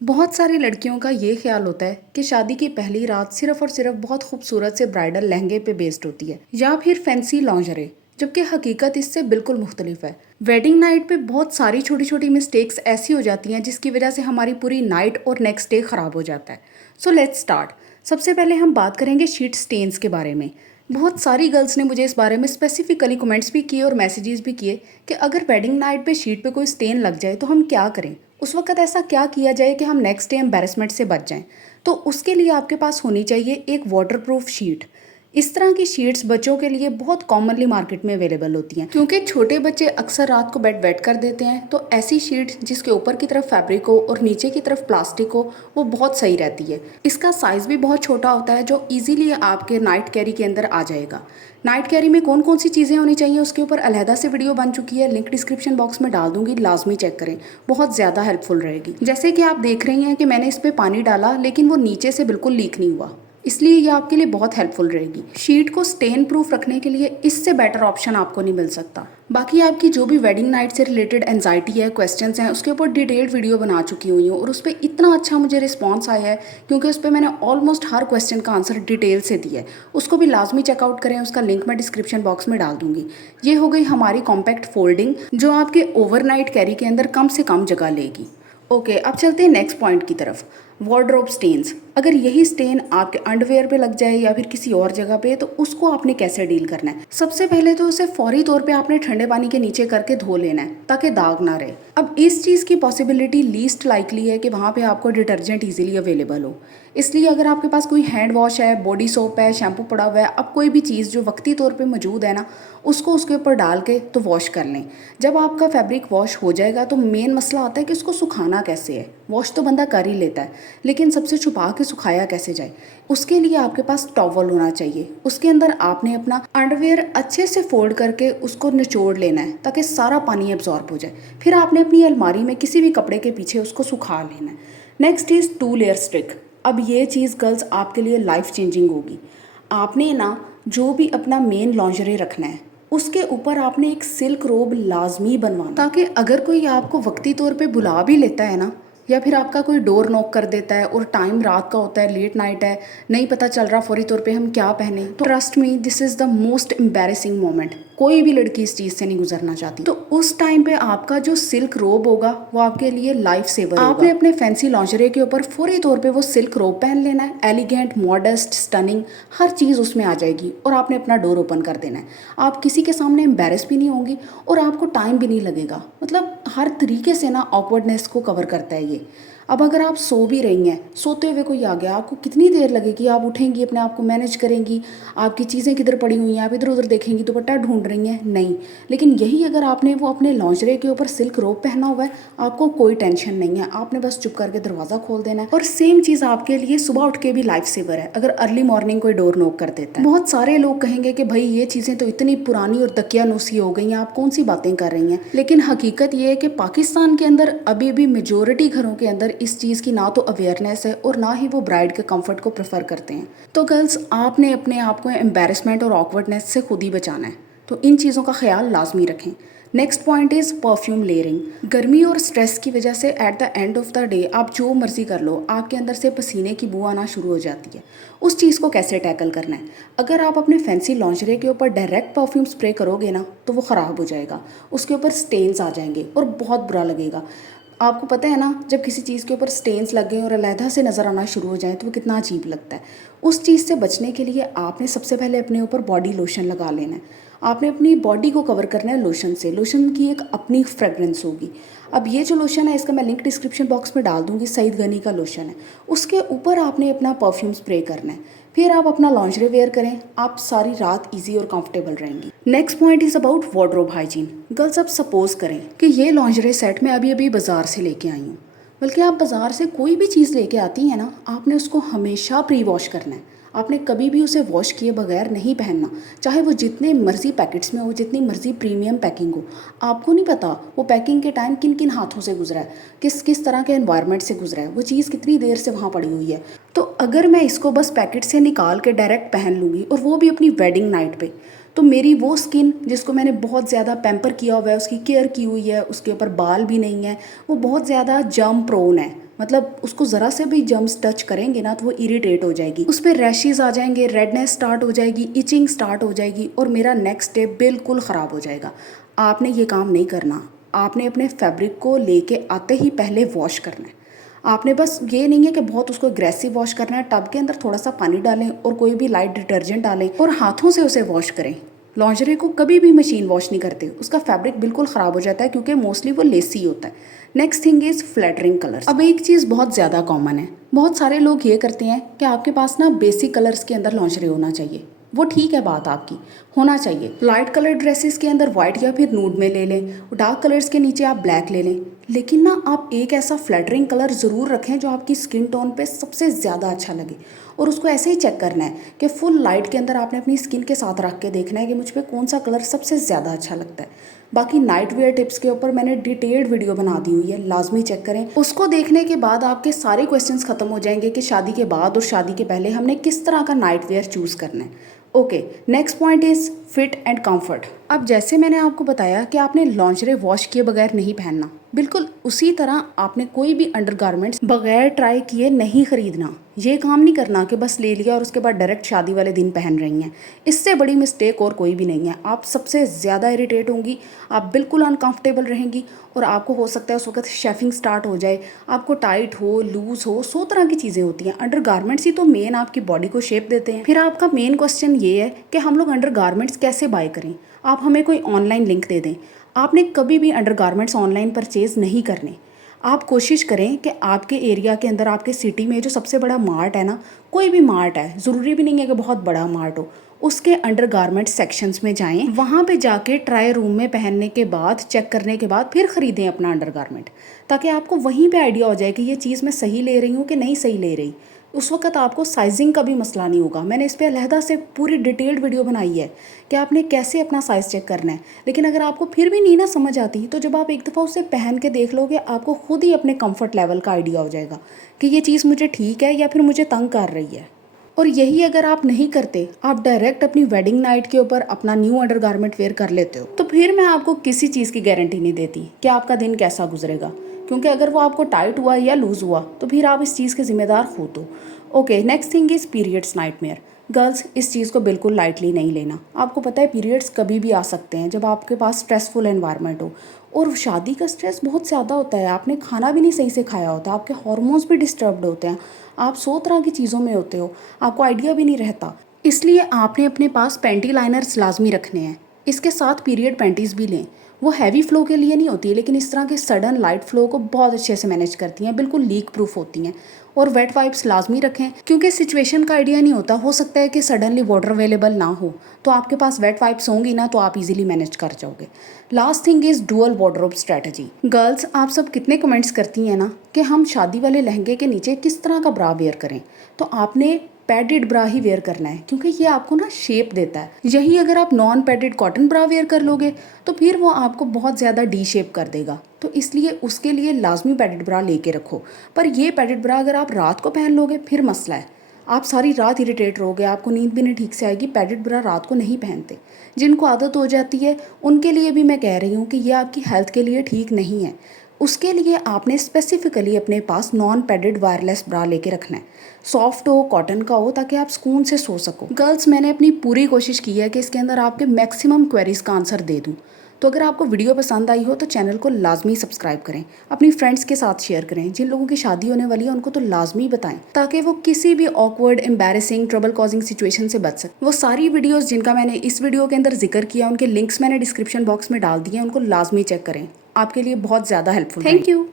बहुत सारी लड़कियों का ये ख्याल होता है कि शादी की पहली रात सिर्फ और सिर्फ बहुत खूबसूरत से ब्राइडल लहंगे पे बेस्ड होती है या फिर फैंसी लॉन्जरे, जबकि हकीकत इससे बिल्कुल मुख्तलिफ है। वेडिंग नाइट पे बहुत सारी छोटी छोटी मिस्टेक्स ऐसी हो जाती हैं जिसकी वजह से हमारी पूरी नाइट और नेक्स्ट डे ख़राब हो जाता है। So let's start. सबसे पहले हम बात करेंगे शीट स्टेन्स के बारे में। बहुत सारी गर्ल्स ने मुझे इस बारे में स्पेसिफिकली कमेंट्स भी किए और मैसेजेस भी किए कि अगर वेडिंग नाइट पे शीट पे कोई स्टेन लग जाए तो हम क्या करें, उस वक्त ऐसा क्या किया जाए कि हम नेक्स्ट डे एम्बेरसमेंट से बच जाएं। तो उसके लिए आपके पास होनी चाहिए एक वाटरप्रूफ शीट। इस तरह की शीट्स बच्चों के लिए बहुत कॉमनली मार्केट में अवेलेबल होती हैं, क्योंकि छोटे बच्चे अक्सर रात को बेड वेट कर देते हैं। तो ऐसी शीट जिसके ऊपर की तरफ फैब्रिक हो और नीचे की तरफ प्लास्टिक हो, वो बहुत सही रहती है। इसका साइज़ भी बहुत छोटा होता है जो ईजिली आपके नाइट कैरी के अंदर आ जाएगा। नाइट कैरी में कौन कौन सी चीज़ें होनी चाहिए उसके ऊपर अलहदा से वीडियो बन चुकी है, लिंक डिस्क्रिप्शन बॉक्स में डाल दूंगी, लाजमी चेक करें, बहुत ज़्यादा हेल्पफुल रहेगी। जैसे कि आप देख रही हैं कि मैंने इस पर पानी डाला लेकिन वो नीचे से बिल्कुल लीक नहीं हुआ, इसलिए ये आपके लिए बहुत हेल्पफुल रहेगी। शीट को स्टेन प्रूफ रखने के लिए इससे बेटर ऑप्शन आपको नहीं मिल सकता। बाकी आपकी जो भी वेडिंग नाइट से रिलेटेड एंजाइटी है, क्वेश्चंस हैं, उसके ऊपर डिटेल्ड वीडियो बना चुकी हुई हूँ और उस पर इतना अच्छा मुझे रिस्पॉन्स आया है क्योंकि उस पर मैंने ऑलमोस्ट हर क्वेश्चन का आंसर डिटेल से दिया है। उसको भी लाजमी चेकआउट करें, उसका लिंक मैं डिस्क्रिप्शन बॉक्स में डाल दूंगी। ये हो गई हमारी कॉम्पैक्ट फोल्डिंग जो आपके ओवरनाइट कैरी के अंदर कम से कम जगह लेगी। ओके, अब चलते हैं नेक्स्ट पॉइंट की तरफ, वार्डरोब स्टेन्स। अगर यही स्टेन आपके अंडरवेयर पे लग जाए या फिर किसी और जगह पे, तो उसको आपने कैसे डील करना है। सबसे पहले तो उसे फौरी तौर पे आपने ठंडे पानी के नीचे करके धो लेना है ताकि दाग ना रहे। अब इस चीज़ की पॉसिबिलिटी लीस्ट लाइकली है कि वहाँ पे आपको डिटर्जेंट इजीली अवेलेबल हो, इसलिए अगर आपके पास कोई हैंड वॉश है, बॉडी सोप है, शैम्पू पड़ा हुआ है, अब कोई भी चीज़ जो वक्ती तौर पे मौजूद है ना, उसको उसके ऊपर डाल के तो वॉश कर लें। जब आपका फैब्रिक वॉश हो जाएगा तो मेन मसला आता है कि उसको सुखाना कैसे है। वॉश तो बंदा कर ही लेता है लेकिन सबसे छुपा के सुखाया कैसे जाए, उसके लिए आपके पास टॉवल होना चाहिए। उसके अंदर आपने अपना अंडरवेयर अच्छे से फोल्ड करके उसको निचोड़ लेना है ताकि सारा पानी एब्जॉर्ब हो जाए। फिर आपने अपनी अलमारी में किसी भी कपड़े के पीछे उसको सुखा लेना है। Next is 2 layer stick. अब ये चीज़ गर्ल्स आपके लिए लाइफ चेंजिंग होगी। आपने ना जो भी अपना मेन लॉन्जरे रखना है उसके ऊपर आपने एक सिल्क रोब लाजमी बनवाना, ताकि अगर कोई आपको वक्ती तौर पे बुला भी लेता है ना, या फिर आपका कोई डोर नॉक कर देता है और टाइम रात का होता है, लेट नाइट है, नहीं पता चल रहा फौरी तौर पे हम क्या पहने, तो trust me this is the most embarrassing moment. कोई भी लड़की इस चीज़ से नहीं गुजरना चाहती। तो उस टाइम पे आपका जो सिल्क रोब होगा वो आपके लिए लाइफ सेवर होगा। आपने अपने फैंसी लॉन्जरे के ऊपर फौरी तौर पे वो सिल्क रोब पहन लेना है। एलिगेंट, मॉडेस्ट, स्टनिंग हर चीज़ उसमें आ जाएगी और आपने अपना डोर ओपन कर देना है। आप किसी के सामने एम्बैरेस भी नहीं होंगी और आपको टाइम भी नहीं लगेगा। मतलब हर तरीके से ना ऑकवर्डनेस को कवर करता है ये। अब अगर आप सो भी रही हैं, सोते हुए कोई आ गया, आपको कितनी देर लगेगी? आप उठेंगी, अपने आप को मैनेज करेंगी, आपकी चीज़ें किधर पड़ी हुई हैं, आप इधर उधर देखेंगी, दुपट्टा ढूंढ रही हैं, नहीं। लेकिन यही अगर आपने वो अपने लॉन्जरे के ऊपर सिल्क रोब पहना हुआ है, आपको कोई टेंशन नहीं है, आपने बस चुप करके दरवाज़ा खोल देना है। और सेम चीज़ आपके लिए सुबह उठ के भी लाइफ सेवर है अगर अर्ली मॉर्निंग कोई डोर नॉक कर देता है। बहुत सारे लोग कहेंगे कि भाई ये चीज़ें तो इतनी पुरानी और दकियानूसी हो गई हैं, आप कौन सी बातें कर रही हैं। लेकिन हकीकत ये है कि पाकिस्तान के अंदर अभी भी मेजोरिटी घरों के अंदर इस चीज़ की ना तो अवेयरनेस है और ना ही वो ब्राइड के कंफर्ट को प्रेफर करते हैं। तो गर्ल्स, आपने अपने आप को एम्बैरेसमेंट और ऑकवर्डनेस से खुद ही बचाना है, तो इन चीज़ों का ख्याल लाजमी रखें। Next point is perfume layering. गर्मी और स्ट्रेस की वजह से at the end of the day आप जो मर्जी कर लो, आपके अंदर से पसीने की बू आना शुरू हो जाती है। उस चीज़ को कैसे टैकल करना है? अगर आप अपने फैंसी लॉन्जरे के ऊपर डायरेक्ट परफ्यूम स्प्रे करोगे ना, तो वो ख़राब हो जाएगा, उसके ऊपर स्टेन्स आ जाएंगे और बहुत बुरा लगेगा। आपको पता है ना, जब किसी चीज़ के ऊपर स्टेन्स लग गए और अलहदा से नज़र आना शुरू हो जाए तो वो कितना अजीब लगता है। उस चीज़ से बचने के लिए आपने सबसे पहले अपने ऊपर बॉडी लोशन लगा लेना है। आपने अपनी बॉडी को कवर करना है लोशन से। लोशन की एक अपनी फ्रेगरेंस होगी। अब ये जो लोशन है इसका मैं लिंक डिस्क्रिप्शन बॉक्स में डाल दूंगी, सईद गनी का लोशन है। उसके ऊपर आपने अपना परफ्यूम स्प्रे करना है, फिर आप अपना लॉन्जरे वेयर करें, आप सारी रात इजी और कंफर्टेबल रहेंगी। Next point is about wardrobe hygiene. Girls, अब सपोज करें कि ये लॉन्जरे सेट मैं अभी अभी बाज़ार से लेके आई हूँ, बल्कि आप बाज़ार से कोई भी चीज़ लेके आती हैं ना, आपने उसको हमेशा प्री वॉश करना है। आपने कभी भी उसे वॉश किए बगैर नहीं पहनना, चाहे वो जितने मर्जी पैकेट्स में हो, जितनी मर्जी प्रीमियम पैकिंग हो। आपको नहीं पता वो पैकिंग के टाइम किन किन हाथों से गुजरा है, किस किस तरह के एनवायरनमेंट से गुजरा है, वो चीज़ कितनी देर से वहाँ पड़ी हुई है। तो अगर मैं इसको बस पैकेट से निकाल के डायरेक्ट पहन लूँगी और वो भी अपनी वेडिंग नाइट पे, तो मेरी वो स्किन जिसको मैंने बहुत ज़्यादा पैम्पर किया हुआ है, उसकी केयर की हुई है, उसके ऊपर बाल भी नहीं है, वो बहुत ज़्यादा जर्म प्रोन है। मतलब उसको ज़रा से भी जर्म्स टच करेंगे ना तो वो इरिटेट हो जाएगी, उस पर रैशेज आ जाएंगे, रेडनेस स्टार्ट हो जाएगी, इचिंग स्टार्ट हो जाएगी और मेरा नेक्स्ट डे बिल्कुल ख़राब हो जाएगा। आपने ये काम नहीं करना। आपने अपने फैब्रिक को लेके आते ही पहले वॉश करना है। आपने बस ये नहीं है कि बहुत उसको एग्रेसिव वॉश करना है, टब के अंदर थोड़ा सा पानी डालें और कोई भी लाइट डिटर्जेंट डालें और हाथों से उसे वॉश करें। लॉन्जरी को कभी भी मशीन वॉश नहीं करते, उसका फैब्रिक बिल्कुल ख़राब हो जाता है क्योंकि मोस्टली वो लेसी होता है। Next thing is flattering colours. अब एक चीज़ बहुत ज़्यादा कॉमन है, बहुत सारे लोग ये करते हैं कि आपके पास ना बेसिक कलर्स के अंदर लॉन्जरी होना चाहिए। वो ठीक है, बात आपकी होना चाहिए। लाइट कलर ड्रेसेस के अंदर वाइट या फिर नूड में ले लें, डार्क कलर्स के नीचे आप ब्लैक ले लें, लेकिन ना आप एक ऐसा फ्लैटरिंग कलर ज़रूर रखें जो आपकी स्किन टोन पे सबसे ज़्यादा अच्छा लगे। और उसको ऐसे ही चेक करना है कि फुल लाइट के अंदर आपने अपनी स्किन के साथ रख के देखना है कि मुझ पर कौन सा कलर सबसे ज़्यादा अच्छा लगता है। बाकी नाइट वेयर टिप्स के ऊपर मैंने डिटेल्ड वीडियो बना दी हुई है, लाजमी चेक करें। उसको देखने के बाद आपके सारे क्वेश्चंस खत्म हो जाएंगे कि शादी के बाद और शादी के पहले हमने किस तरह का नाइट वेयर चूज़ करना है। Okay, next point is fit and comfort. अब जैसे मैंने आपको बताया कि आपने लॉन्जरे वॉश किए बगैर नहीं पहनना, बिल्कुल उसी तरह आपने कोई भी अंडरगारमेंट्स बगैर ट्राई किए नहीं खरीदना। ये काम नहीं करना कि बस ले लिया और उसके बाद डायरेक्ट शादी वाले दिन पहन रही हैं। इससे बड़ी मिस्टेक और कोई भी नहीं है। आप सबसे ज़्यादा इरिटेट होंगी, आप बिल्कुल अनकंफर्टेबल रहेंगी और आपको हो सकता है उस वक्त शेफिंग स्टार्ट हो जाए, आपको टाइट हो, लूज हो, 100 तरह की चीज़ें होती हैं। अंडरगारमेंट्स ही तो मेन आपकी बॉडी को शेप देते हैं। फिर आपका मेन क्वेश्चन ये है कि हम लोग अंडरगारमेंट्स कैसे बाय करें। आप हमें कोई ऑनलाइन लिंक दे दें। आपने कभी भी अंडरगारमेंट्स ऑनलाइन परचेज़ नहीं करने। आप कोशिश करें कि आपके एरिया के अंदर, आपके सिटी में जो सबसे बड़ा मार्ट है ना, कोई भी मार्ट है, ज़रूरी भी नहीं है कि बहुत बड़ा मार्ट हो, उसके अंडरगारमेंट सेक्शंस में जाएं। वहाँ पे जाके ट्राई रूम में पहनने के बाद, चेक करने के बाद फिर ख़रीदें अपना अंडरगारमेंट, ताकि आपको वहीं पे आइडिया हो जाए कि ये चीज़ मैं सही ले रही हूँ कि नहीं सही ले रही। उस वक्त आपको साइजिंग का भी मसला नहीं होगा। मैंने इस पर अलहदा से पूरी डिटेल्ड वीडियो बनाई है कि आपने कैसे अपना साइज़ चेक करना है। लेकिन अगर आपको फिर भी नहीं ना समझ आती, तो जब आप एक दफ़ा उसे पहन के देख लोगे, आपको खुद ही अपने कंफर्ट लेवल का आइडिया हो जाएगा कि ये चीज़ मुझे ठीक है या फिर मुझे तंग कर रही है। और यही अगर आप नहीं करते, आप डायरेक्ट अपनी वेडिंग नाइट के ऊपर अपना न्यू अंडरगारमेंट वेयर कर लेते हो, तो फिर मैं आपको किसी चीज़ की गारंटी नहीं देती कि आपका दिन कैसा गुजरेगा। क्योंकि अगर वो आपको टाइट हुआ या लूज़ हुआ तो फिर आप इस चीज़ के ज़िम्मेदार खुद हो। Okay, next thing is periods nightmare. Girls, इस चीज़ को बिल्कुल लाइटली नहीं लेना। आपको पता है पीरियड्स कभी भी आ सकते हैं जब आपके पास स्ट्रेसफुल एनवायरनमेंट हो। और शादी का स्ट्रेस बहुत ज़्यादा होता है। आपने खाना भी नहीं सही से खाया होता, आपके हार्मोन्स भी डिस्टर्ब्ड होते हैं, आप 100 तरह की चीज़ों में होते हो, आपको आइडिया भी नहीं रहता। इसलिए आपने अपने पास पैंटी लाइनर्स लाजमी रखने हैं। इसके साथ पीरियड पैंटीज़ भी लें। वो हैवी फ्लो के लिए नहीं होती, लेकिन इस तरह के सडन लाइट फ्लो को बहुत अच्छे से मैनेज करती हैं, बिल्कुल लीक प्रूफ होती हैं। और वेट वाइप्स लाजमी रखें, क्योंकि सिचुएशन का आइडिया नहीं होता, हो सकता है कि सडनली वाटर अवेलेबल ना हो, तो आपके पास वेट वाइप्स होंगी ना तो आप इजीली मैनेज कर जाओगे। Last thing is dual wardrobe strategy. Girls, आप सब कितने कमेंट्स करती हैं ना कि हम शादी वाले लहंगे के नीचे किस तरह का ब्रा वेयर करें, तो आपने पैडेड ब्रा ही वेयर करना है, क्योंकि ये आपको ना शेप देता है। यही अगर आप non padded cotton bra wear कर लोगे तो फिर वो आपको बहुत ज़्यादा डी शेप कर देगा। तो इसलिए उसके लिए लाजमी पैडेड ब्रा लेके रखो। पर ये पैडेड ब्रा अगर आप रात को पहन लोगे फिर मसला है, आप सारी रात इरिटेट रहोगे, आपको नींद भी नहीं ठीक से आएगी। पैडेड ब्रा रात को नहीं पहनते। जिनको आदत हो जाती है उनके लिए भी मैं कह रही हूँ कि ये आपकी हेल्थ के लिए ठीक नहीं है। उसके लिए आपने स्पेसिफिकली अपने पास नॉन पैडेड वायरलेस ब्रा लेके रखना है। सॉफ्ट हो, कॉटन का हो, ताकि आप सुकून से सो सको। गर्ल्स, मैंने अपनी पूरी कोशिश की है कि इसके अंदर आपके मैक्सिमम क्वेरीज का आंसर दे दूँ। तो अगर आपको वीडियो पसंद आई हो तो चैनल को लाजमी सब्सक्राइब करें, अपनी फ्रेंड्स के साथ शेयर करें। जिन लोगों की शादी होने वाली है उनको तो लाजमी बताएं, ताकि वो किसी भी awkward, embarrassing, trouble causing situation से बच सके। वो सारी वीडियोस जिनका मैंने इस वीडियो के अंदर जिक्र किया, उनके लिंक्स मैंने डिस्क्रिप्शन बॉक्स में डाल दिए हैं, उनको लाजमी चेक करें। आपके लिए बहुत ज़्यादा हेल्पफुल। Thank you.